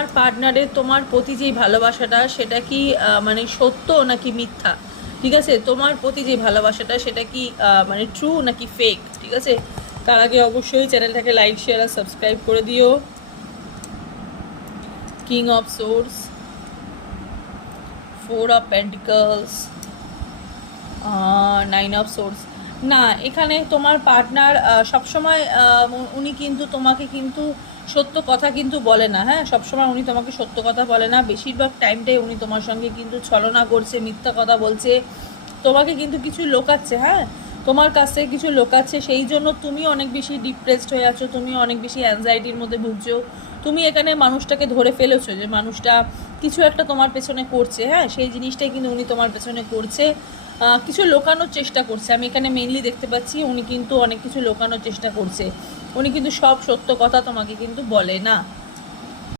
তোমার পার্টনারের তোমার প্রতি যেই ভালোবাসাটা সেটা কি মানে সত্য নাকি মিথ্যা, ঠিক আছে? তোমার প্রতি যে ভালোবাসাটা সেটা কি মানে ট্রু নাকি ফেক, ঠিক আছে? তার আগে অবশ্যই চ্যানেলটাকে লাইক শেয়ার আর সাবস্ক্রাইব করে দিও। King of swords, 4 of pentacles, 9 of swords. না, এখানে তোমার পার্টনার সবসময় উনি কিন্তু তোমাকে কিন্তু সত্য কথা কিন্তু বলে না। হ্যাঁ, সবসময় উনি তোমাকে সত্য কথা বলে না, বেশিরভাগ টাইমটাই উনি তোমার সঙ্গে কিন্তু ছলনা করছে, মিথ্যা কথা বলছে, তোমাকে কিন্তু কিছু লোকাচ্ছে। হ্যাঁ, তোমার কাছ থেকে কিছু লোকাচ্ছে, সেই জন্য তুমি অনেক বেশি ডিপ্রেসড হয়ে আছো, তুমি অনেক বেশি অ্যাংজাইটির মধ্যে ভুগছো। তুমি এখানে মানুষটাকে ধরে ফেলেছো যে মানুষটা কিছু একটা তোমার পেছনে করছে। হ্যাঁ, সেই জিনিসটাই কিন্তু উনি তোমার পেছনে করছে, কিছু লোকানোর চেষ্টা করছে। আমি এখানে মেইনলি দেখতে পাচ্ছি উনি কিন্তু অনেক কিছু লোকানোর চেষ্টা করছে, উনি কিন্তু সব সত্য কথা তোমাকে কিন্তু বলে না।